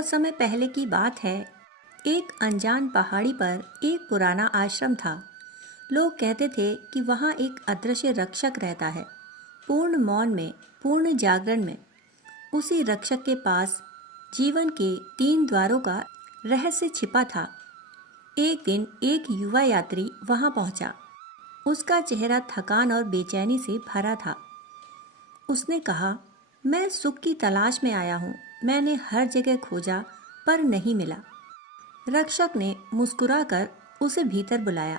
बहुत समय पहले की बात है। एक अनजान पहाड़ी पर एक पुराना आश्रम था। लोग कहते थे कि वहाँ एक अदृश्य रक्षक रहता है, पूर्ण मौन में, पूर्ण जागरण में। उसी रक्षक के पास जीवन के 3 द्वारों का रहस्य छिपा था। एक दिन एक युवा यात्री वहाँ पहुँचा। उसका चेहरा थकान और बेचैनी से भरा था। उसने कहा, मैं सुख की तलाश में आया हूँ। मैंने हर जगह खोजा पर नहीं मिला। रक्षक ने मुस्कुराकर उसे भीतर बुलाया।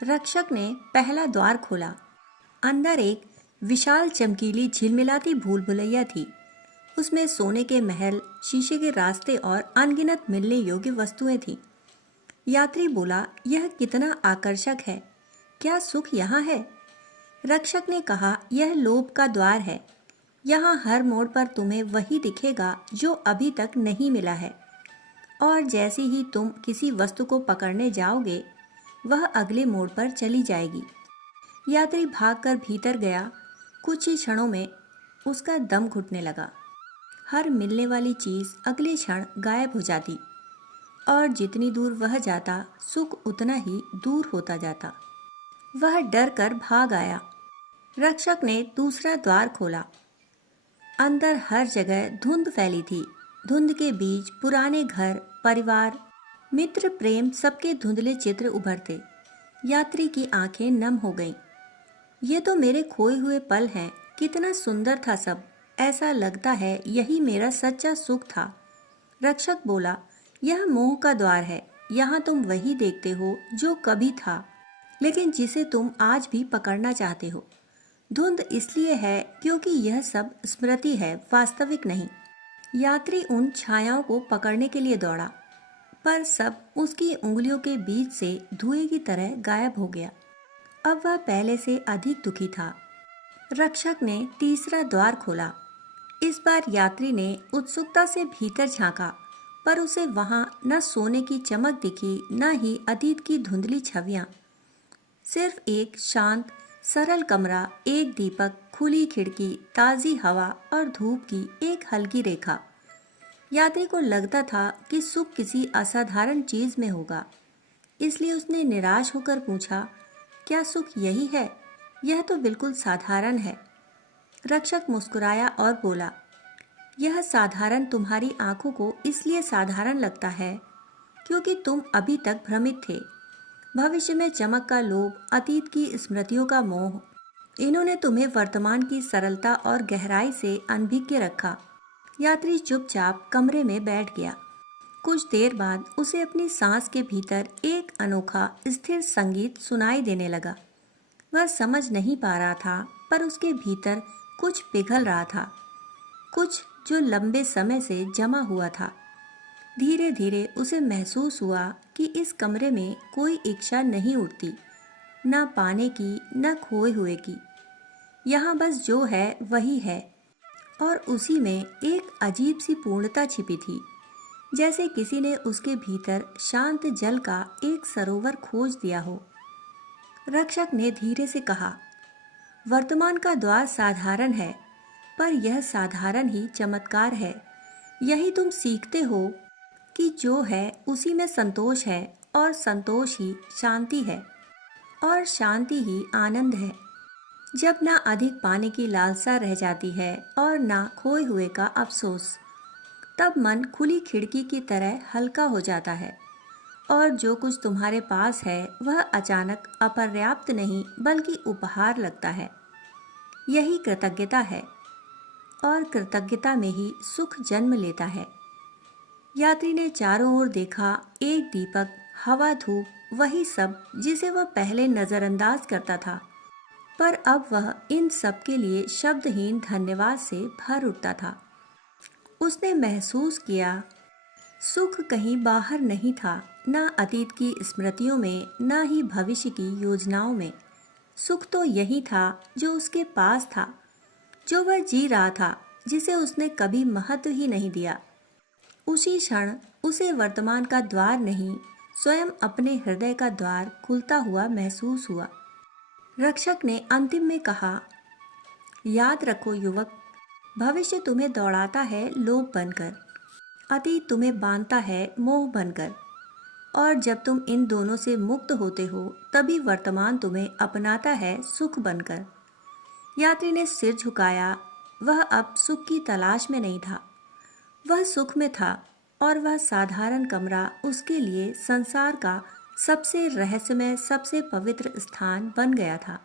रक्षक ने पहला द्वार खोला। अंदर एक विशाल चमकीली झिलमिलाती भूल भुलैया थी। उसमें सोने के महल, शीशे के रास्ते और अनगिनत मिलने योग्य वस्तुएं थीं। यात्री बोला, यह कितना आकर्षक है। क्या सुख यहाँ है? रक्षक ने कहा, यह लोभ का द्वार है। यहाँ हर मोड़ पर तुम्हें वही दिखेगा जो अभी तक नहीं मिला है, और जैसे ही तुम किसी वस्तु को पकड़ने जाओगे, वह अगले मोड़ पर चली जाएगी। यात्री भागकर भीतर गया। कुछ ही क्षणों में उसका दम घुटने लगा। हर मिलने वाली चीज अगले क्षण गायब हो जाती, और जितनी दूर वह जाता, सुख उतना ही दूर होता जाता। वह डर कर भाग आया। रक्षक ने दूसरा द्वार खोला। अंदर हर जगह धुंध फैली थी। धुंध के बीच पुराने घर, परिवार, मित्र, प्रेम, सबके धुंधले चित्र उभरते। यात्री की आंखें नम हो गईं। ये तो मेरे खोए हुए पल हैं। कितना सुंदर था सब। ऐसा लगता है यही मेरा सच्चा सुख था। रक्षक बोला, यह मोह का द्वार है। यहाँ तुम वही देखते हो जो कभी था, लेकिन जिसे तुम आज भी पकड़ना चाहते हो। धुंध इसलिए है क्योंकि यह सब स्मृति है, वास्तविक नहीं। यात्री उन छायाओं को पकड़ने के लिए दौड़ा, पर सब उसकी उंगलियों के बीच से धुएं की तरह गायब हो गया। अब वह पहले से अधिक दुखी था। रक्षक ने तीसरा द्वार खोला। इस बार यात्री ने उत्सुकता से भीतर झांका, पर उसे वहां न सोने की चमक दिखी, न ही अतीत की धुंधली छवियां। सिर्फ एक शांत सरल कमरा, एक दीपक, खुली खिड़की, ताज़ी हवा और धूप की एक हल्की रेखा। यात्री को लगता था कि सुख किसी असाधारण चीज में होगा, इसलिए उसने निराश होकर पूछा, क्या सुख यही है? यह तो बिल्कुल साधारण है। रक्षक मुस्कुराया और बोला, यह साधारण तुम्हारी आंखों को इसलिए साधारण लगता है क्योंकि तुम अभी तक भ्रमित थे। भविष्य में चमक का लोभ, अतीत की स्मृतियों का मोह, इन्होंने तुम्हें वर्तमान की सरलता और गहराई से अनभिज्ञ रखा। यात्री चुपचाप कमरे में बैठ गया। कुछ देर बाद उसे अपनी सांस के भीतर एक अनोखा स्थिर संगीत सुनाई देने लगा। वह समझ नहीं पा रहा था, पर उसके भीतर कुछ पिघल रहा था, कुछ जो लंबे समय से जमा हुआ था। धीरे धीरे उसे महसूस हुआ कि इस कमरे में कोई इच्छा नहीं उठती, न पाने की, न खोए हुए की। यहाँ बस जो है वही है, और उसी में एक अजीब सी पूर्णता छिपी थी, जैसे किसी ने उसके भीतर शांत जल का एक सरोवर खोज दिया हो। रक्षक ने धीरे से कहा, वर्तमान का द्वार साधारण है, पर यह साधारण ही चमत्कार है। यही तुम सीखते हो कि जो है उसी में संतोष है, और संतोष ही शांति है, और शांति ही आनंद है। जब ना अधिक पाने की लालसा रह जाती है और ना खोए हुए का अफसोस, तब मन खुली खिड़की की तरह हल्का हो जाता है, और जो कुछ तुम्हारे पास है वह अचानक अपर्याप्त नहीं बल्कि उपहार लगता है। यही कृतज्ञता है, और कृतज्ञता में ही सुख जन्म लेता है। यात्री ने चारों ओर देखा। एक दीपक, हवा, धूप, वही सब जिसे वह पहले नजरअंदाज करता था, पर अब वह इन सब के लिए शब्दहीन धन्यवाद से भर उठता था। उसने महसूस किया, सुख कहीं बाहर नहीं था, न अतीत की स्मृतियों में, न ही भविष्य की योजनाओं में। सुख तो यही था जो उसके पास था, जो वह जी रहा था, जिसे उसने कभी महत्व ही नहीं दिया। उसी क्षण उसे वर्तमान का द्वार नहीं, स्वयं अपने हृदय का द्वार खुलता हुआ महसूस हुआ। रक्षक ने अंतिम में कहा, याद रखो युवक, भविष्य तुम्हें दौड़ाता है लोभ बनकर, अतीत तुम्हें बांधता है मोह बनकर, और जब तुम इन दोनों से मुक्त होते हो तभी वर्तमान तुम्हें अपनाता है सुख बनकर। यात्री ने सिर झुकाया। वह अब सुख की तलाश में नहीं था, वह सुख में था, और वह साधारण कमरा उसके लिए संसार का सबसे रहस्यमय, सबसे पवित्र स्थान बन गया था।